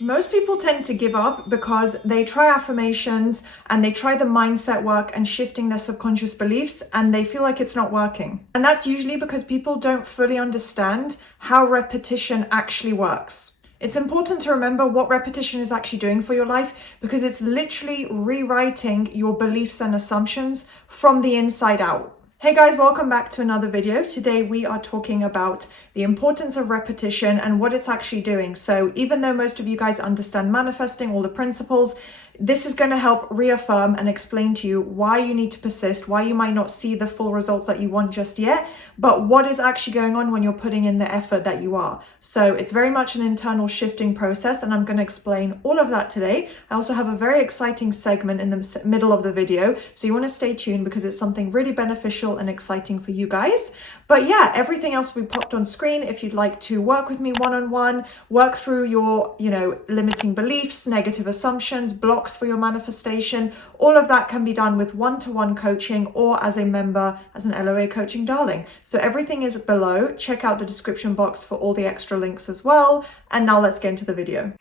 Most people tend to give up because they try affirmations and they try the mindset work and shifting their subconscious beliefs and they feel like it's not working. And that's usually because people don't fully understand how repetition actually works. It's important to remember what repetition is actually doing for your life because it's literally rewriting your beliefs and assumptions from the inside out. Hey guys, welcome back to another video. Today we are talking about the importance of repetition and what it's actually doing. So even though most of you guys understand manifesting, all the principles, this is going to help reaffirm and explain to you why you need to persist, why you might not see the full results that you want just yet, but what is actually going on when you're putting in the effort that you are. So it's very much an internal shifting process, and I'm going to explain all of that today. I also have a very exciting segment in the middle of the video, so you want to stay tuned because it's something really beneficial and exciting for you guys. But yeah, everything else we popped on screen. If you'd like to work with me one-on-one, work through your, limiting beliefs, negative assumptions, blocks for your manifestation, all of that can be done with one-to-one coaching or as a member, as an LOA coaching darling. So everything is below. Check out the description box for all the extra links as well. And now let's get into the video.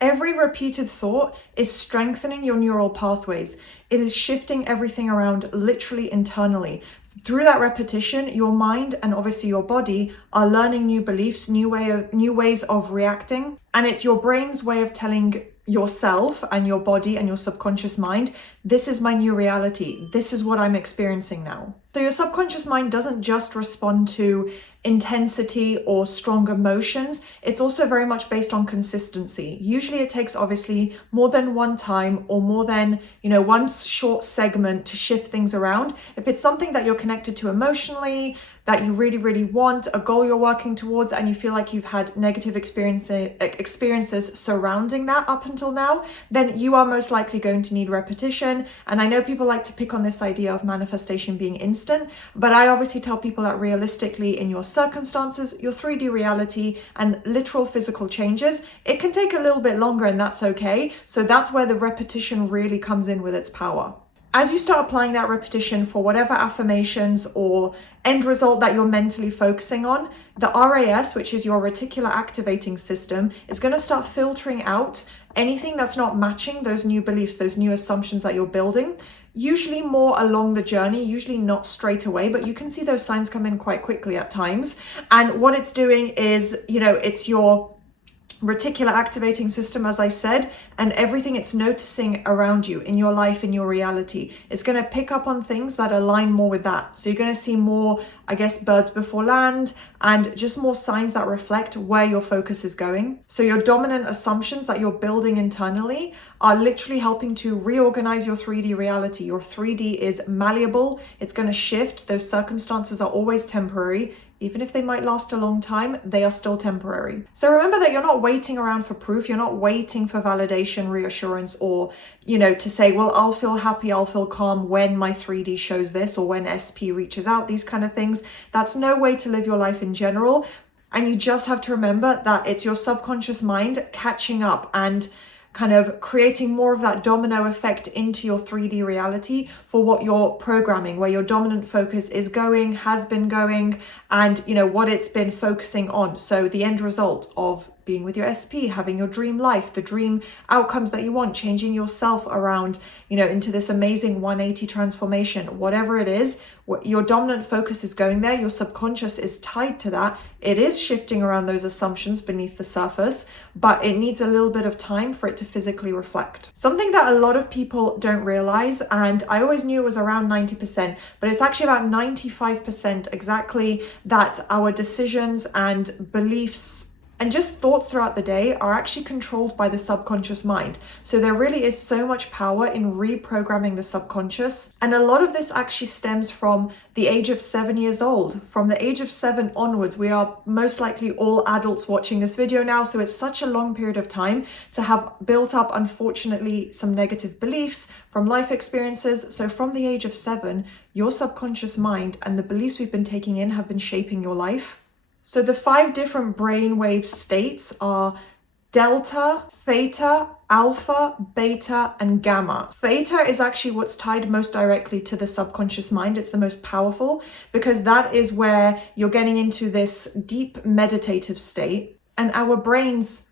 Every repeated thought is strengthening your neural pathways. It is shifting everything around literally internally. Through that repetition, your mind and obviously your body are learning new beliefs, new ways of reacting. And it's your brain's way of telling yourself and your body and your subconscious mind, this is my new reality. This is what I'm experiencing now. So your subconscious mind doesn't just respond to intensity or strong emotions. It's also very much based on consistency. Usually it takes obviously more than one time or more than, one short segment to shift things around. If it's something that you're connected to emotionally, that you really, really want, a goal you're working towards, and you feel like you've had negative experiences surrounding that up until now, then you are most likely going to need repetition. And I know people like to pick on this idea of manifestation being instant, but I obviously tell people that realistically in your circumstances, your 3D reality and literal physical changes, it can take a little bit longer, and that's okay. So that's where the repetition really comes in with its power. As you start applying that repetition for whatever affirmations or end result that you're mentally focusing on, the RAS, which is your reticular activating system, is going to start filtering out anything that's not matching those new beliefs, those new assumptions that you're building. Usually more along the journey, usually not straight away, but you can see those signs come in quite quickly at times. And what it's doing is, it's your reticular activating system, as I said, and everything it's noticing around you in your life, in your reality. It's going to pick up on things that align more with that. So you're going to see more, birds before land, and just more signs that reflect where your focus is going. So your dominant assumptions that you're building internally are literally helping to reorganize your 3D reality. Your 3D is malleable. It's going to shift. Those circumstances are always temporary. Even if they might last a long time, they are still temporary. So remember that you're not waiting around for proof. You're not waiting for validation, reassurance, or, to say, well, I'll feel happy, I'll feel calm when my 3D shows this, or when SP reaches out, these kind of things. That's no way to live your life in general. And you just have to remember that it's your subconscious mind catching up and kind of creating more of that domino effect into your 3D reality for what you're programming, where your dominant focus is going, has been going, and what it's been focusing on. So the end result of being with your SP, having your dream life, the dream outcomes that you want, changing yourself around, into this amazing 180 transformation, whatever it is, your dominant focus is going there. Your subconscious is tied to that. It is shifting around those assumptions beneath the surface, but it needs a little bit of time for it to physically reflect. Something that a lot of people don't realize, and I always knew it was around 90%, but it's actually about 95% exactly, that our decisions and beliefs and just thoughts throughout the day are actually controlled by the subconscious mind. So there really is so much power in reprogramming the subconscious. And a lot of this actually stems from the age of 7 years old. From the age of 7 onwards, we are most likely all adults watching this video now. So it's such a long period of time to have built up, unfortunately, some negative beliefs from life experiences. So from the age of 7, your subconscious mind and the beliefs we've been taking in have been shaping your life. So the 5 different brainwave states are delta, theta, alpha, beta, and gamma. Theta is actually what's tied most directly to the subconscious mind. It's the most powerful because that is where you're getting into this deep meditative state. And our brains,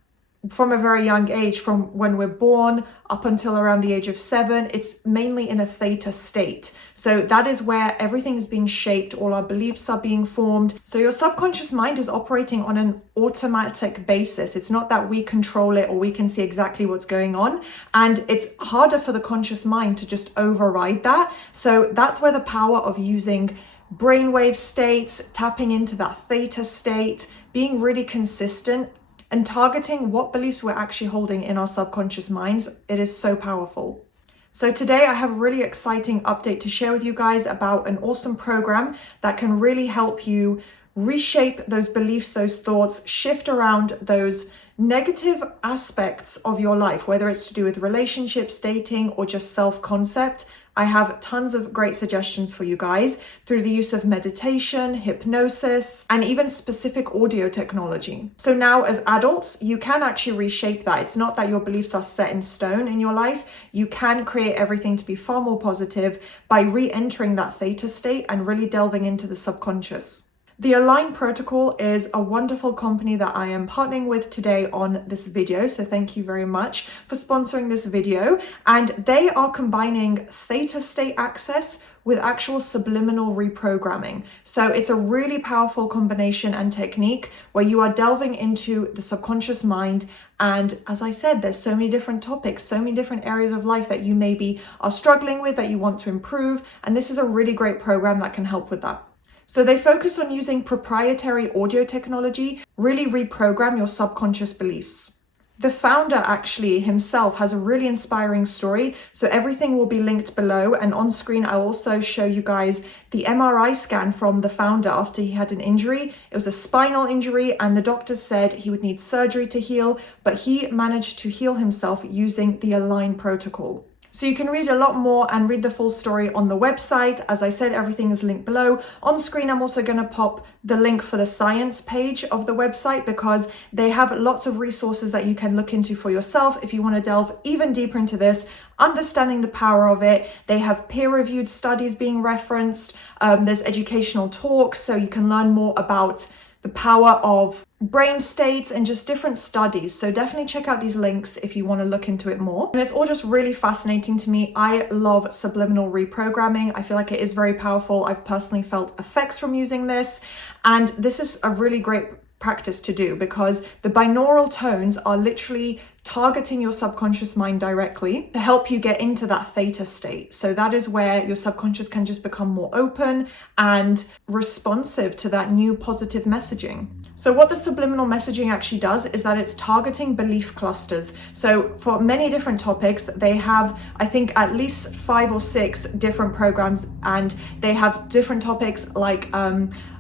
from a very young age, from when we're born up until around the age of 7, it's mainly in a theta state. So that is where everything is being shaped, all our beliefs are being formed. So your subconscious mind is operating on an automatic basis. It's not that we control it or we can see exactly what's going on. And it's harder for the conscious mind to just override that. So that's where the power of using brainwave states, tapping into that theta state, being really consistent, and targeting what beliefs we're actually holding in our subconscious minds, it is so powerful. So today I have a really exciting update to share with you guys about an awesome program that can really help you reshape those beliefs, those thoughts, shift around those negative aspects of your life, whether it's to do with relationships, dating, or just self-concept. I have tons of great suggestions for you guys through the use of meditation, hypnosis, and even specific audio technology. So now as adults, you can actually reshape that. It's not that your beliefs are set in stone in your life. You can create everything to be far more positive by re-entering that theta state and really delving into the subconscious. The Align Protocol is a wonderful company that I am partnering with today on this video. So thank you very much for sponsoring this video. And they are combining theta state access with actual subliminal reprogramming. So it's a really powerful combination and technique where you are delving into the subconscious mind. And as I said, there's so many different topics, so many different areas of life that you maybe are struggling with, that you want to improve. And this is a really great program that can help with that. So they focus on using proprietary audio technology, really reprogram your subconscious beliefs. The founder actually himself has a really inspiring story. So everything will be linked below, and on screen I'll also show you guys the MRI scan from the founder after he had an injury. It was a spinal injury and the doctors said he would need surgery to heal, but he managed to heal himself using the Align Protocol. So you can read a lot more and read the full story on the website. As I said, everything is linked below. On screen, I'm also going to pop the link for the science page of the website because they have lots of resources that you can look into for yourself if you want to delve even deeper into this, understanding the power of it. They have peer-reviewed studies being referenced. There's educational talks, so you can learn more about the power of brain states and just different studies. So definitely check out these links if you want to look into it more. And it's all just really fascinating to me. I love subliminal reprogramming. I feel like it is very powerful. I've personally felt effects from using this. And this is a really great practice to do because the binaural tones are literally targeting your subconscious mind directly to help you get into that theta state. So that is where your subconscious can just become more open and responsive to that new positive messaging. So what the subliminal messaging actually does is that it's targeting belief clusters. So for many different topics, they have, I think, at least 5 or 6 different programs, and they have different topics like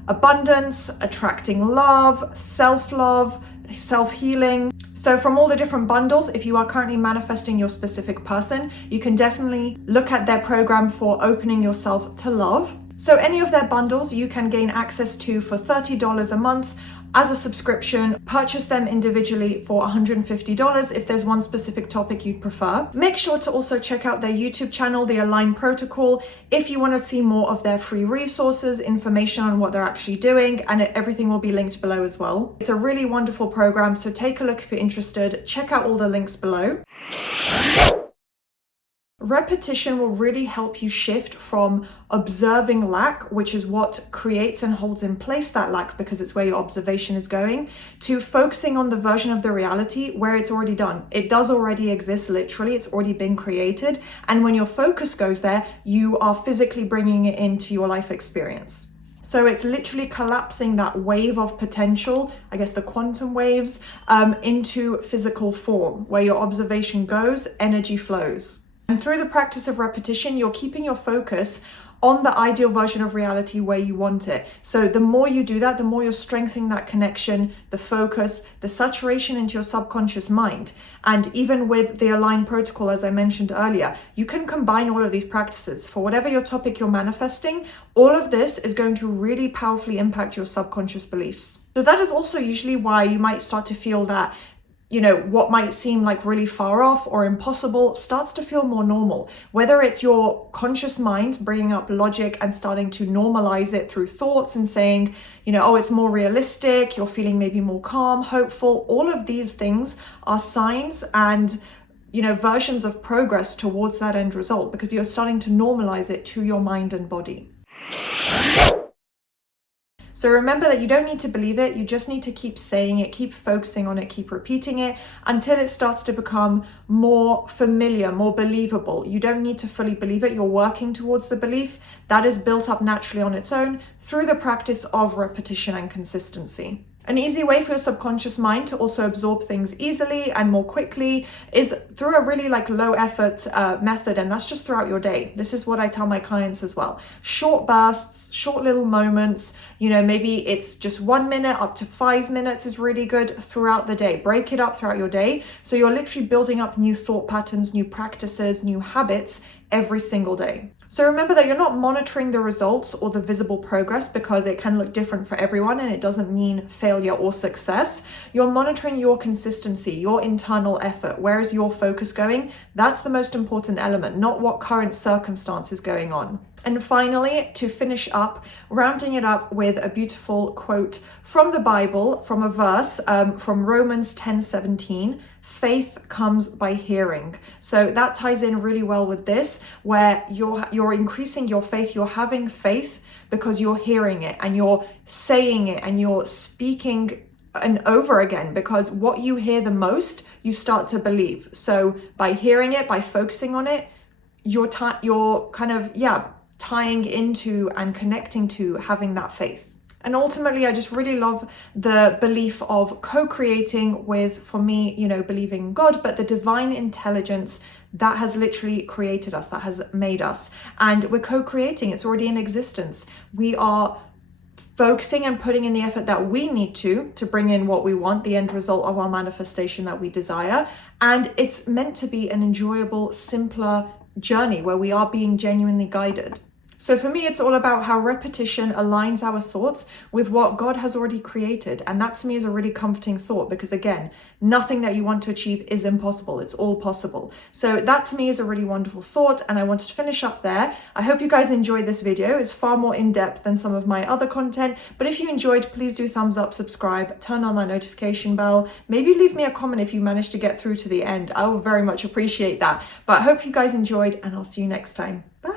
abundance, attracting love, self-love, self-healing. So from all the different bundles, if you are currently manifesting your specific person, you can definitely look at their program for opening yourself to love. So any of their bundles you can gain access to for $30 a month as a subscription. Purchase them individually for $150 if there's one specific topic you'd prefer. Make sure to also check out their YouTube channel, The Align Protocol, if you want to see more of their free resources, information on what they're actually doing, and everything will be linked below as well. It's a really wonderful program, so take a look if you're interested. Check out all the links below. Repetition will really help you shift from observing lack, which is what creates and holds in place that lack because it's where your observation is going, to focusing on the version of the reality where it's already done. It does already exist, literally, it's already been created. And when your focus goes there, you are physically bringing it into your life experience. So it's literally collapsing that wave of potential, I guess the quantum waves, into physical form. Where your observation goes, energy flows. And through the practice of repetition, you're keeping your focus on the ideal version of reality where you want it. So the more you do that, the more you're strengthening that connection, the focus, the saturation into your subconscious mind. And even with the Align Protocol, as I mentioned earlier, you can combine all of these practices. For whatever your topic you're manifesting, all of this is going to really powerfully impact your subconscious beliefs. So that is also usually why you might start to feel that what might seem like really far off or impossible starts to feel more normal. Whether it's your conscious mind bringing up logic and starting to normalize it through thoughts and saying, oh, it's more realistic, you're feeling maybe more calm, hopeful. All of these things are signs and versions of progress towards that end result, because you're starting to normalize it to your mind and body. So remember that you don't need to believe it, you just need to keep saying it, keep focusing on it, keep repeating it until it starts to become more familiar, more believable. You don't need to fully believe it, you're working towards the belief. That is built up naturally on its own through the practice of repetition and consistency. An easy way for your subconscious mind to also absorb things easily and more quickly is through a really low effort method, and that's just throughout your day. This is what I tell my clients as well. Short bursts, short little moments, maybe it's just 1 minute up to 5 minutes is really good throughout the day. Break it up throughout your day. So you're literally building up new thought patterns, new practices, new habits every single day. So remember that you're not monitoring the results or the visible progress, because it can look different for everyone and it doesn't mean failure or success. You're monitoring your consistency, your internal effort. Where is your focus going? That's the most important element, not what current circumstance is going on. And finally, to finish up, rounding it up with a beautiful quote from the Bible, from a verse from Romans 10:17. Faith comes by hearing. So that ties in really well with this, where you're increasing your faith, you're having faith because you're hearing it and you're saying it and you're speaking and over again, because what you hear the most, you start to believe. So by hearing it, by focusing on it, you're tying into and connecting to having that faith. And ultimately, I just really love the belief of co-creating with, for me, believing in God, but the divine intelligence that has literally created us, that has made us. And we're co-creating, it's already in existence. We are focusing and putting in the effort that we need to bring in what we want, the end result of our manifestation that we desire. And it's meant to be an enjoyable, simpler journey where we are being genuinely guided. So for me, it's all about how repetition aligns our thoughts with what God has already created. And that to me is a really comforting thought, because again, nothing that you want to achieve is impossible. It's all possible. So that to me is a really wonderful thought. And I wanted to finish up there. I hope you guys enjoyed this video. It's far more in depth than some of my other content. But if you enjoyed, please do thumbs up, subscribe, turn on that notification bell. Maybe leave me a comment if you managed to get through to the end. I will very much appreciate that. But I hope you guys enjoyed, and I'll see you next time. Bye.